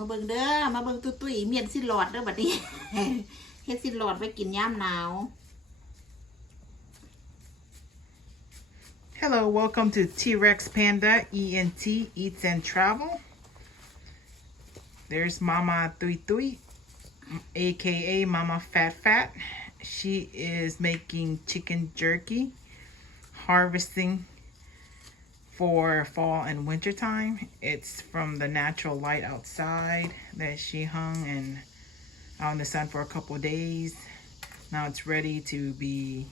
มาเบิ่งเด้อมาเบิ่งตุ้ยเมียนสิหลอดเด้อบัดนี้ เฮ็ดสิหลอดไว้กินยามหนาว Hello, welcome to T-Rex Panda ENT Eats and Travel. There's Mama Tui, aka Mama Fat. She is making chicken jerky, harvesting for fall and winter time. It's from the natural light outside that she hung and out in the sun for a couple of days. Now it's ready to be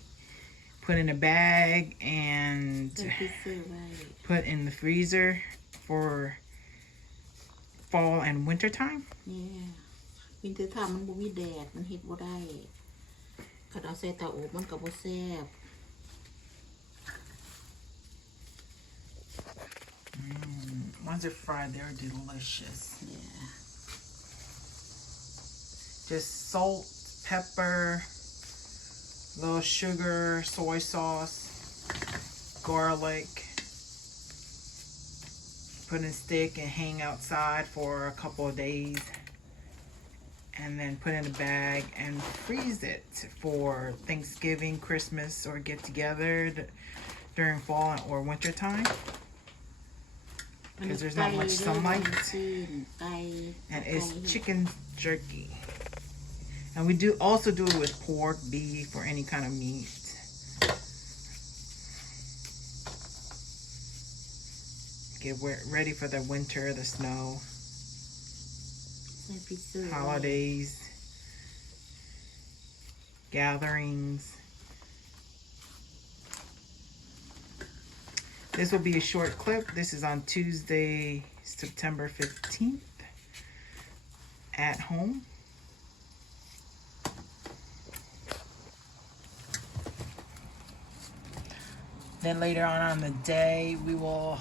put in a bag and put in the freezer for fall and winter time. เนี่ยวินเทอร์ไทม์มันบ่มีแดดมันเฮ็ดบ่ได้คันเอาใส่เตาอบมันก็บ่แซ่บ Once they're fried, they're delicious. Yeah. Just salt, pepper, little sugar, soy sauce, garlic. Put in a stick and hang outside for a couple of days. And then put in a bag and freeze it for Thanksgiving, Christmas, or get together during fall or winter time. Because there's not much sunlight. And it's chicken jerky. And we do also do it with pork, beef, or any kind of meat. Get ready for the winter, the snow, holidays, gatherings. This will be a short clip. This is on Tuesday, September 15th at home. Then later on the day, we will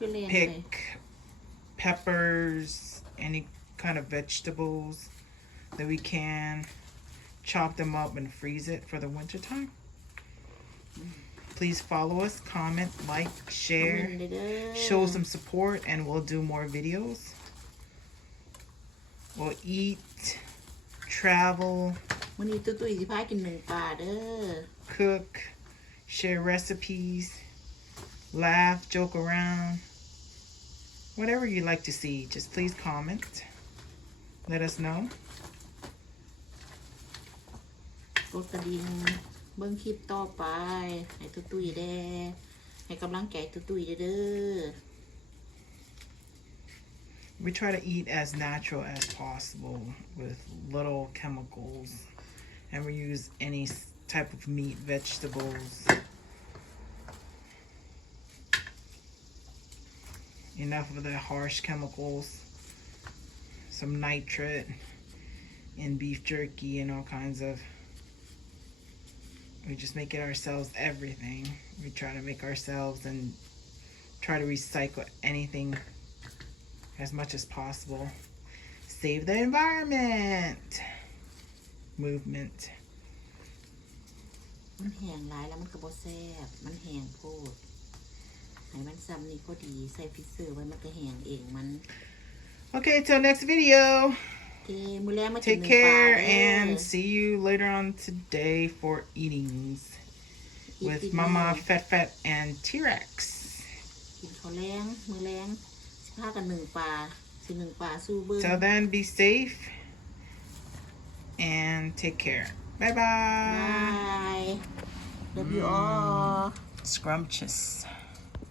pick peppers, any kind of vegetables that we can, chop them up and freeze it for the winter time. Please follow us, comment, like, share, show some support, and we'll do more videos. We'll eat, travel, วันนี้ตุ้ยสิพากินหนึ่งปลาเด้อ cook, share recipes, laugh, joke around. Whatever you'd like to see, just please comment. Let us know. กดกระดิ่งเบิ่งคลิปต่อไปให้ตุ้ยแด้ให้กำลังใจตุ้ยเด้อ We try to eat as natural as possible with little chemicals, and we use any type of meat, vegetables. Enough of the harsh chemicals, some nitrate in beef jerky and all kinds of. We just make it ourselves, everything. We try to make ourselves and try to recycle anything as much as possible. Save the environment. Movement. มันแห้งหลายแล้วมันก็บ่แซ่บมันแห้งโพดให้มันซ้ำนี่พอดีใส่ฟรีเซอร์ไว้มันก็แห้งเองมัน Okay, till next video. โอเคมื้อแลงมากิน Take หนึ่งปลา care เด้อ and see you later on today for eatings with Mama Fat and T-Rex. กินข้าวแลงมื้อแลงสิพากันหนึ่งปลาสิหนึ่งปลาสู้เบิ่ง Till then, be safe and take care. Bye bye. Bye. Love you all. Scrumptious.